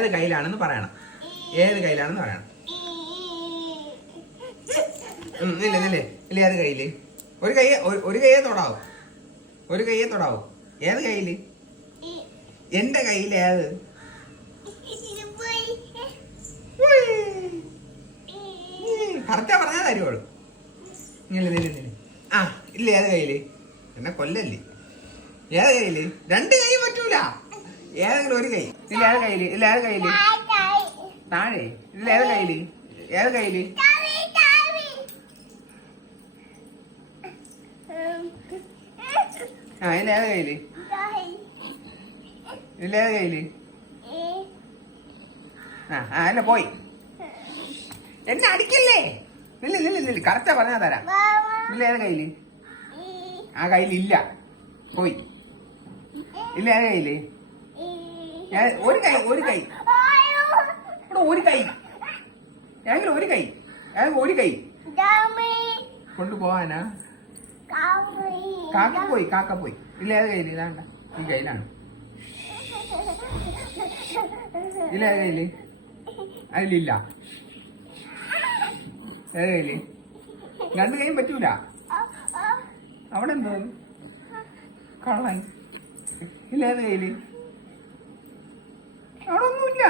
ഏത് കയ്യിലാണെന്ന് പറയണം. ഏത് കയ്യിലാണെന്ന് പറയണം. ഇല്ല ഏത് കയ്യില്? ഒരു കയ്യെ തൊടാവും. ഒരു കയ്യെ തൊടാവും. ഏത് കയ്യില്? എന്റെ കയ്യിൽ ഏത്? കറക്റ്റാ പറഞ്ഞാ തരുവോളൂ. ആ ഇല്ല ഏത് കയ്യില്? എന്നെ കൊല്ലല്ലേ. ഏത് കയ്യില്? രണ്ട് കൈ പറ്റൂല. ഏതെങ്കിലും ഒരു കൈ. ഇല്ല ഏത് കയ്യില്? ഇല്ല ഏത് കയ്യില്? താഴെ. ഇല്ല ഏത് കയ്യില്? ഏത് കയ്യില്? ആ ഇല്ല ഏത് കയ്യില്? ഇല്ല ഏത് കയ്യില്? ആ അല്ല പോയി. എന്നെ അടിക്കല്ലേ. ഇല്ല കറക്റ്റാ പറഞ്ഞാ തരാം. ഇല്ല ഏത് കയ്യില്? ആ കയ്യിലില്ല. പോയി. ഇല്ല ഏത് കയ്യില്? ഒരു കൈ ഇവിടെ ഒരു കൈ. ഏതെങ്കിലും ഒരു കൈ. ഒരു കൈ കൊണ്ടുപോവാനാ. കാക്ക പോയി. ഇല്ല ഏത് കയ്യില്? ഇതാണ്ട ഈ കയ്യിലാണ്. ഇല്ല ഏത് കയ്യില്? അതിലില്ല. ഏത് കയ്യില്? രണ്ട് കൈയും പറ്റൂല. അവിടെ എന്തോ കള്ളൻ. ഇല്ല ഏത് കയ്യില്? അവിടെ ഒന്നുമില്ല.